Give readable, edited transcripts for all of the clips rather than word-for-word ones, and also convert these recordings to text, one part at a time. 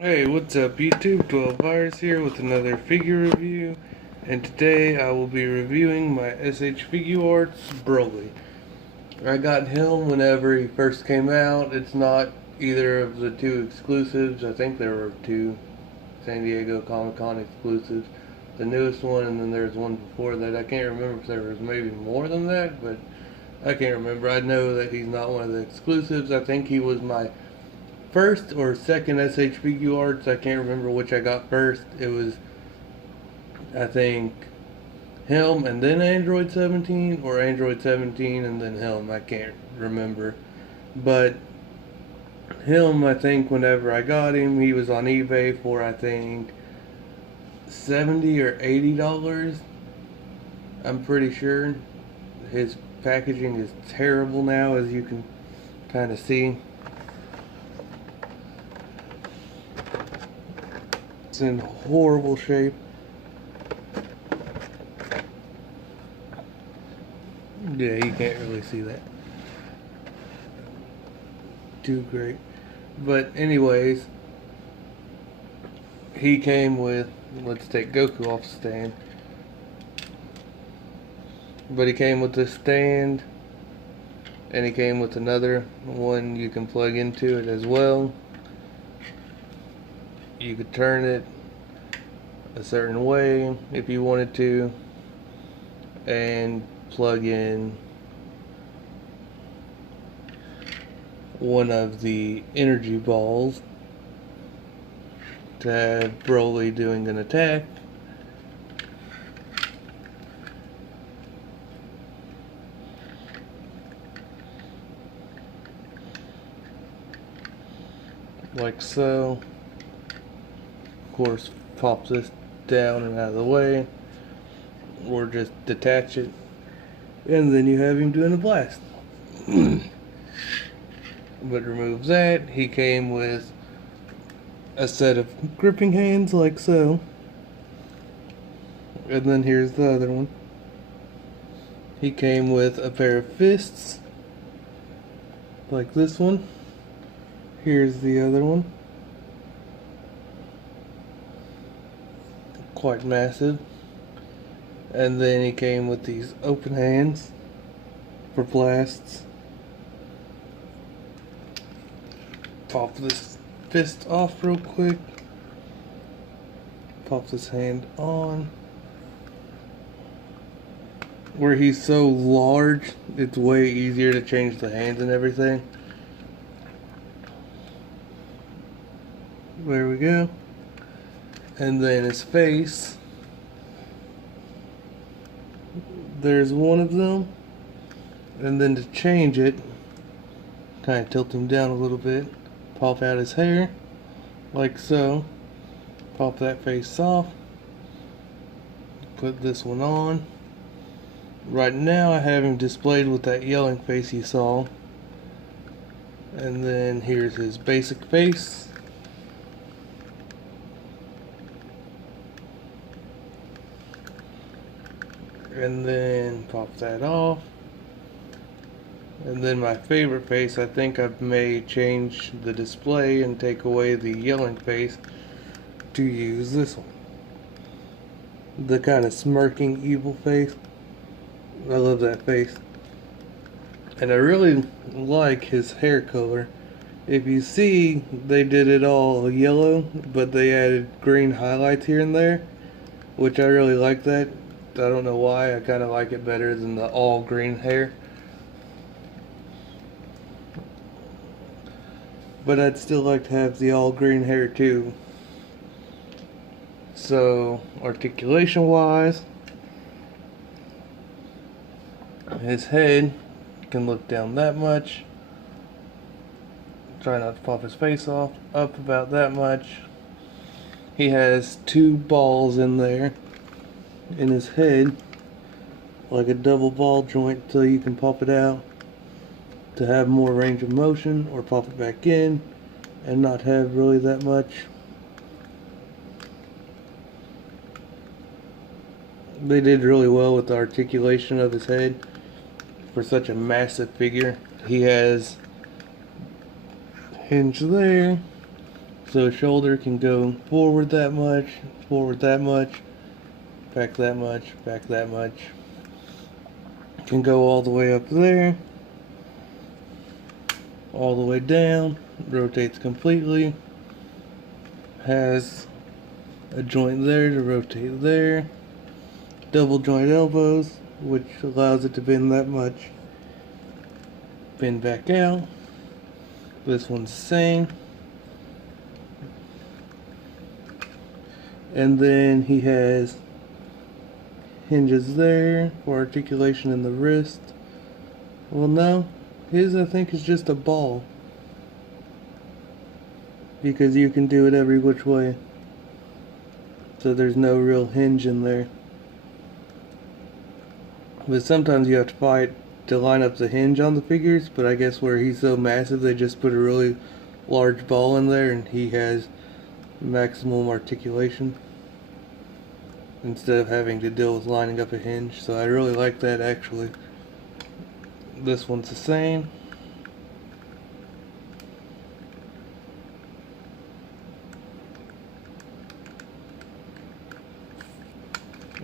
Hey, what's up YouTube? 12 Virus here with another figure review, and today I will be reviewing my SH Figuarts Broly. I got him whenever he first came out. It's not either of the two exclusives. I think there were two San Diego Comic-Con exclusives. The newest one, and then there's one before that. I can't remember if there was maybe more than that, but I can't remember. I know that he's not one of the exclusives. I think he was my first or second SH Figuarts. I can't remember which I got first. It was, I think, him and then Android 17, or Android 17 and then him. I can't remember. But him, I think, whenever I got him, he was on eBay for, I think, $70 or $80. I'm pretty sure. His packaging is terrible now, as you can kind of see. It's in horrible shape. Yeah, you can't really see that too great. But anyways, he came with, let's take Goku off the stand. But he came with this stand, and he came with another one you can plug into it as well. You could turn it a certain way if you wanted to, and plug in one of the energy balls to have Broly doing an attack. Like so. Of course, pop this down and out of the way, or just detach it, and then you have him doing a blast. But remove that. He came with a set of gripping hands like so, and then here's the other one. He came with a pair of fists like this one. Here's the other one. Quite massive. And then he came with these open hands for blasts. Pop this fist off real quick. Pop this hand on. Where he's so large, it's way easier to change the hands and everything. There we go. And then his face, there's one of them. And then to change it, kind of tilt him down a little bit, pop out his hair like so, pop that face off, put this one on. Right now I have him displayed with that yelling face you saw, and then here's his basic face. And then pop that off. And then my favorite face, I think I may change the display and take away the yelling face to use this one. The kind of smirking evil face. I love that face. And I really like his hair color. If you see, they did it all yellow, but they added green highlights here and there, which I really like that. I don't know why, I kind of like it better than the all green hair. But I'd still like to have the all green hair too. So, articulation wise, his head can look down that much. Try not to pop his face off. Up about that much. He has two balls in there in his head, like a double ball joint, so you can pop it out to have more range of motion, or pop it back in and not have really that much. They did really well with the articulation of his head for such a massive figure. He has hinge there, So his shoulder can go forward that much, back that much, back that much. Can go all the way up there, all the way down, rotates completely. Has a joint there to rotate there. Double joint elbows, which allows it to bend that much. Bend back out. This one's the same. And then he has hinges there for articulation in the wrist. Well, no, his I think is just a ball, because you can do it every which way, so there's no real hinge in there. But sometimes you have to fight to line up the hinge on the figures, but I guess where he's so massive they just put a really large ball in there and he has maximum articulation instead of having to deal with lining up a hinge. So I really like that actually. This one's the same.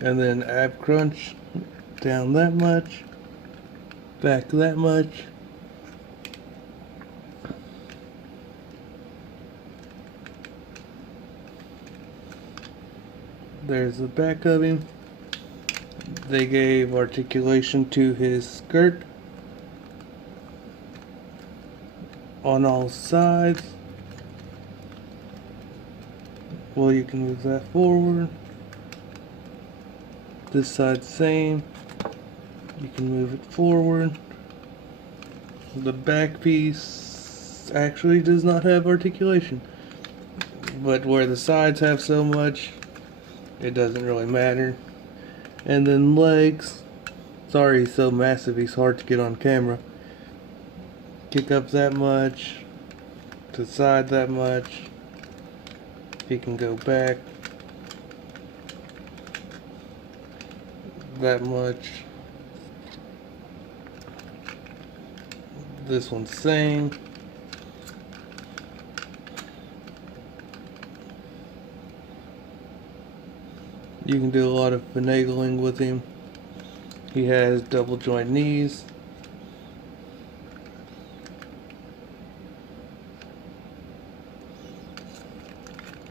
And then ab crunch down that much, back that much. There's the back of him. They gave articulation to his skirt on all sides. Well, you can move that forward. This side same. You can move it forward. The back piece actually does not have articulation, but where the sides have so much, it doesn't really matter. And then legs. Sorry, he's so massive, he's hard to get on camera. Kick up that much, to the side that much. He can go back that much. This one's same. You can do a lot of finagling with him. He has double joint knees.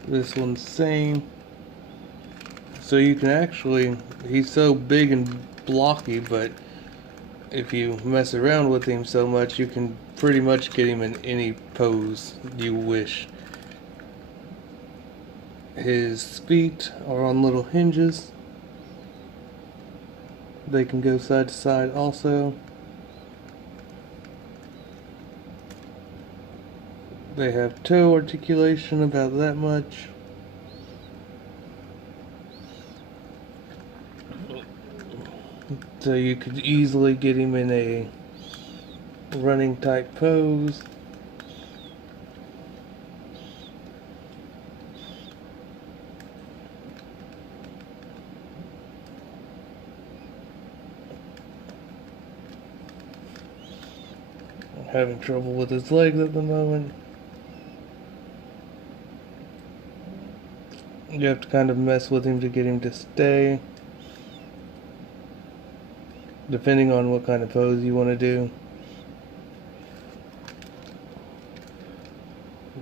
This one's same. So you can actually, he's so big and blocky, but if you mess around with him so much, you can pretty much get him in any pose you wish. His feet are on little hinges. They can go side to side also. They have toe articulation about that much. So you could easily get him in a running type pose. I'm having trouble with his legs at the moment. You have to kind of mess with him to get him to stay, depending on what kind of pose you want to do.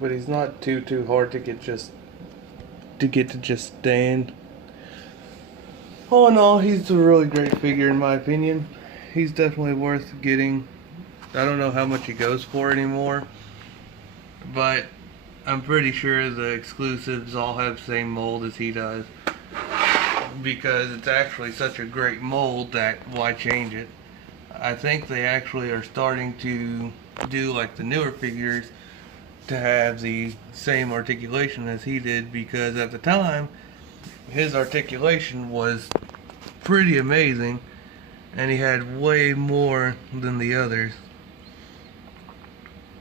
But he's not too hard to get to just stand. All in all, he's a really great figure in my opinion. He's definitely worth getting. I don't know how much he goes for anymore, but I'm pretty sure the exclusives all have the same mold as he does, because it's actually such a great mold that why change it. I think they actually are starting to do like the newer figures to have the same articulation as he did, because at the time his articulation was pretty amazing and he had way more than the others,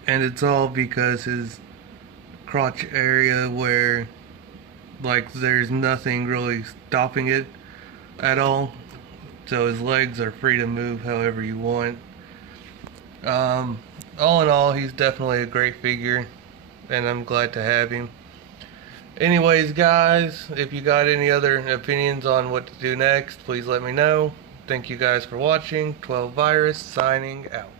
and it's all because his crotch area, where like there's nothing really stopping it at all, so his legs are free to move however you want. All in all, he's definitely a great figure and I'm glad to have him. Anyways, guys, if you got any other opinions on what to do next, please let me know. Thank you guys for watching. 12 Virus signing out.